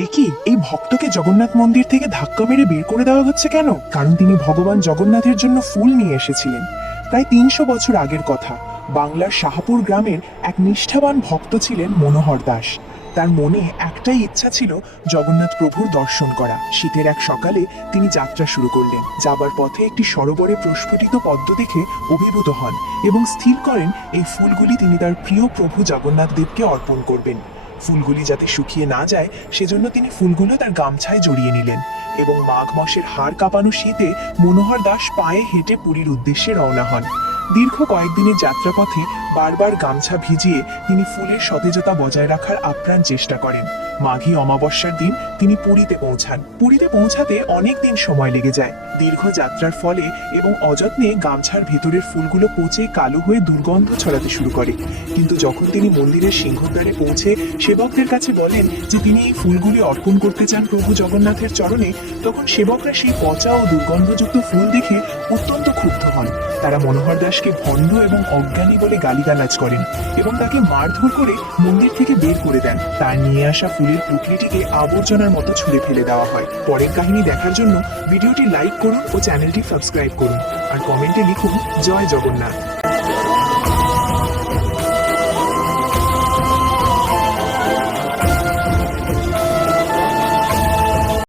এই ভক্তকে জগন্নাথ মন্দির থেকে ধাক্কা মেরে বের করে দেওয়া হচ্ছে কেন? কারণ তিনি ভগবান জগন্নাথের জন্য ফুল নিয়ে এসেছিলেন। প্রায় ৩০০ বছর আগের কথা। বাংলার শাহপুর গ্রামের এক নিষ্ঠাবান ভক্ত ছিলেন মনোহর দাস। তার মনে একটাই ইচ্ছা ছিল জগন্নাথ প্রভুর দর্শন করা। শীতের এক সকালে তিনি যাত্রা শুরু করলেন। যাবার পথে একটি সরোবরে প্রস্ফুটিত পদ্ম দেখে অভিভূত হন এবং স্থির করেন এই ফুলগুলি তিনি তার প্রিয় প্রভু জগন্নাথ দেবকে অর্পণ করবেন। ফুলগুলি যাতে শুকিয়ে না যায় সেজন্য তিনি ফুলগুলো তার গামছায় জড়িয়ে নিলেন এবং মাঘ মাসের হাড় কাঁপানো শীতে মনোহর দাস পায়ে হেঁটে পুরীর উদ্দেশ্যে রওনা হন। দীর্ঘ কয়েকদিনের যাত্রাপথে বারবার গামছা ভিজিয়ে তিনি ফুলের সতেজতা বজায় রাখার আপ্রাণ চেষ্টা করেন। মাঘী অমাবস্যার দিন তিনি পুরীতে পৌঁছান। পুরীতে পৌঁছাতে অনেক দিন সময় লেগে যায়। দীর্ঘ যাত্রার ফলে এবং অযত্নে গামছার ভেতরের ফুলগুলো পচে কালো হয়ে দুর্গন্ধ ছড়াতে শুরু করে। কিন্তু যখন তিনি মন্দিরের সিংহদ্বারে পৌঁছে সেবকদের কাছে বলেন যে তিনি এই ফুলগুলি অর্পণ করতে চান প্রভু জগন্নাথের চরণে, তখন সেবকরা সেই পচা ও দুর্গন্ধযুক্ত ফুল দেখে অত্যন্ত ক্ষুব্ধ হন। তারা মনোহর দাসকে ভণ্ড এবং অজ্ঞানী বলে গালিগালাজ করেন এবং তাকে মারধর করে মন্দির থেকে বের করে দেন। তার নিয়ে আসা ফুলের পুঁটলিটিকে আবর্জনার মতো ছুঁড়ে ফেলে দেওয়া হয়। পরের কাহিনী দেখার জন্য ভিডিওটি লাইক করুন ও চ্যানেলটি সাবস্ক্রাইব করুন আর কমেন্টে লিখুন জয় জগন্নাথ।